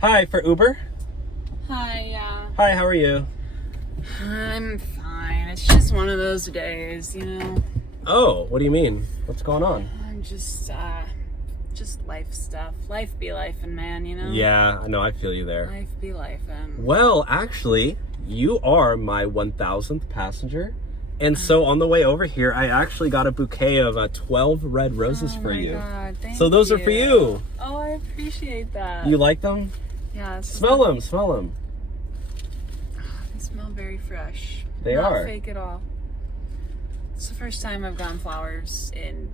Hi, for Uber? Hi, yeah. Hi, how are you? I'm fine. It's just one of those days, you know? Oh, what do you mean? What's going on? I'm just life stuff. Life be lifing, man, you know? Yeah, I know, I feel you there. Life be lifing. Well, actually, you are my 1000th passenger. And so on the way over here, I actually got a bouquet of 12 red roses for you. Oh my God, thank So those you. are for you. Oh, I appreciate that. You like them? Yeah. Smell them, smell them. They smell very fresh. They Not are. fake at all. It's the first time I've gotten flowers in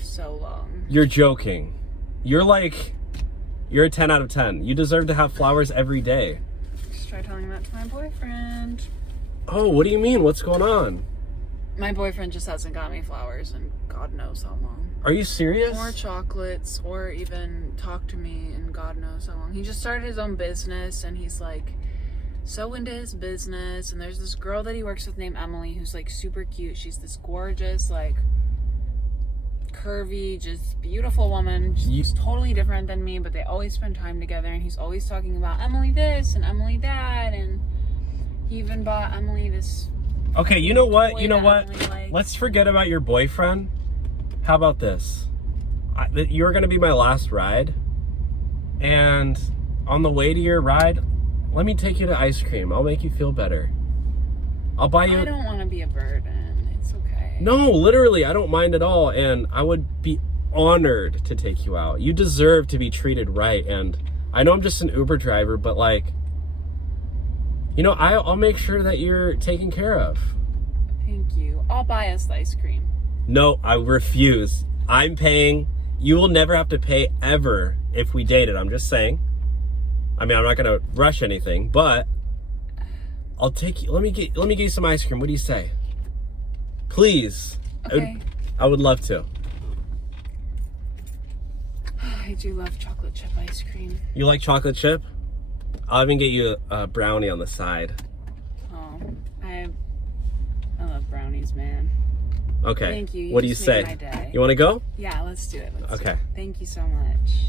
so long. You're joking. You're a 10 out of 10. You deserve to have flowers every day. Just try telling that to my boyfriend. Oh, what do you mean? What's going on? My boyfriend just hasn't got me flowers in God knows how long. Are you serious? Or chocolates, or even talk to me in God knows how long. He just started his own business, and he's like so into his business. And there's this girl that he works with named Emily who's like super cute. She's this gorgeous, like curvy, just beautiful woman. She's totally different than me, but they always spend time together, and he's always talking about Emily this and Emily that, and he even bought Emily this. Okay, you know what? You know what? Emily likes. Let's forget about your boyfriend. How about this? You're going to be my last ride. And on the way to your ride, let me take you to ice cream. I'll make you feel better. I'll buy you... I don't want to be a burden. It's okay. No, literally, I don't mind at all. And I would be honored to take you out. You deserve to be treated right. And I know I'm just an Uber driver, but like... You know, I'll make sure that you're taken care of. Thank you. I'll buy us the ice cream. No, I refuse. I'm paying. You will never have to pay ever if we dated. I'm just saying. I mean, I'm not gonna rush anything, but I'll take you. Let me get you some ice cream. What do you say? Please. Okay. I would love to. I do love chocolate chip ice cream. You like chocolate chip? I'll even get you a brownie on the side. Oh, I love brownies, man. Okay. Thank you. What do you just made say? my day. You want to go? Yeah, let's do it. Let's do Okay. it. Thank you so much.